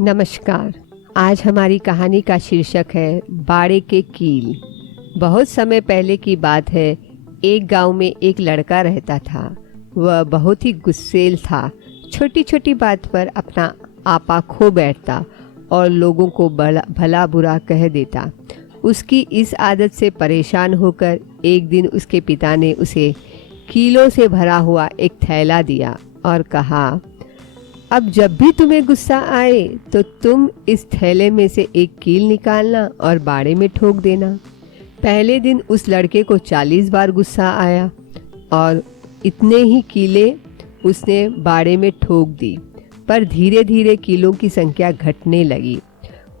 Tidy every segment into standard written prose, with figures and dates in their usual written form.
नमस्कार। आज हमारी कहानी का शीर्षक है बाड़े के कील। बहुत समय पहले की बात है। एक गांव में एक लड़का रहता था। वह बहुत ही गुस्सैल था। छोटी छोटी बात पर अपना आपा खो बैठता और लोगों को भला बुरा कह देता। उसकी इस आदत से परेशान होकर एक दिन उसके पिता ने उसे कीलों से भरा हुआ एक थैला दिया और कहा, अब जब भी तुम्हें गुस्सा आए तो तुम इस थैले में से एक कील निकालना और बाड़े में ठोक देना। पहले दिन उस लड़के को 40 बार गुस्सा आया और इतने ही कीलें उसने बाड़े में ठोक दी। पर धीरे धीरे कीलों की संख्या घटने लगी।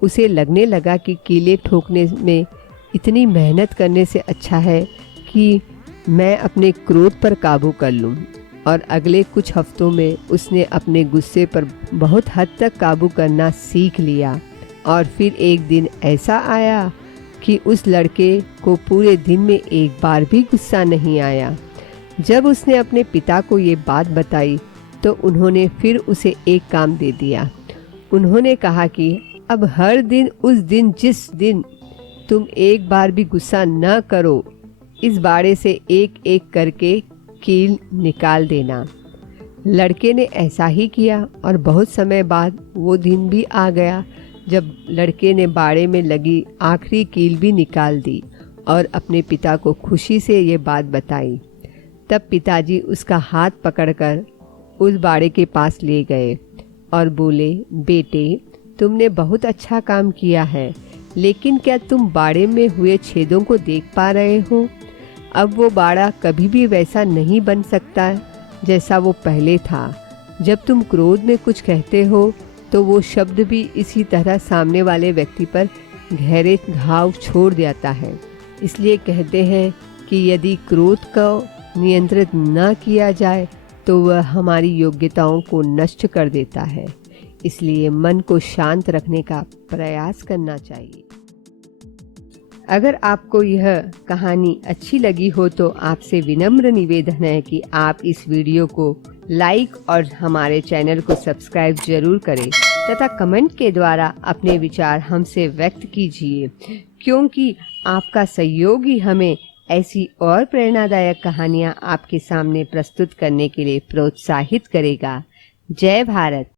उसे लगने लगा कि कीले ठोकने में इतनी मेहनत करने से अच्छा है कि मैं अपने क्रोध पर काबू कर लूं। और अगले कुछ हफ्तों में उसने अपने गुस्से पर बहुत हद तक काबू करना सीख लिया। और फिर एक दिन ऐसा आया कि उस लड़के को पूरे दिन में एक बार भी गुस्सा नहीं आया। जब उसने अपने पिता को ये बात बताई तो उन्होंने फिर उसे एक काम दे दिया। उन्होंने कहा कि अब हर दिन उस दिन जिस दिन तुम एक बार भी गुस्सा न करो, इस बाड़े से एक एक करके कील निकाल देना। लड़के ने ऐसा ही किया और बहुत समय बाद वो दिन भी आ गया जब लड़के ने बाड़े में लगी आखिरी कील भी निकाल दी और अपने पिता को खुशी से ये बात बताई। तब पिताजी उसका हाथ पकड़कर उस बाड़े के पास ले गए और बोले, बेटे, तुमने बहुत अच्छा काम किया है, लेकिन क्या तुम बाड़े में हुए छेदों को देख पा रहे हो? अब वो बाड़ा कभी भी वैसा नहीं बन सकता जैसा वो पहले था। जब तुम क्रोध में कुछ कहते हो तो वो शब्द भी इसी तरह सामने वाले व्यक्ति पर गहरे घाव छोड़ जाता है। इसलिए कहते हैं कि यदि क्रोध को नियंत्रित न किया जाए तो वह हमारी योग्यताओं को नष्ट कर देता है। इसलिए मन को शांत रखने का प्रयास करना चाहिए। अगर आपको यह कहानी अच्छी लगी हो तो आपसे विनम्र निवेदन है कि आप इस वीडियो को लाइक और हमारे चैनल को सब्सक्राइब जरूर करें तथा कमेंट के द्वारा अपने विचार हमसे व्यक्त कीजिए, क्योंकि आपका सहयोग ही हमें ऐसी और प्रेरणादायक कहानियाँ आपके सामने प्रस्तुत करने के लिए प्रोत्साहित करेगा। जय भारत।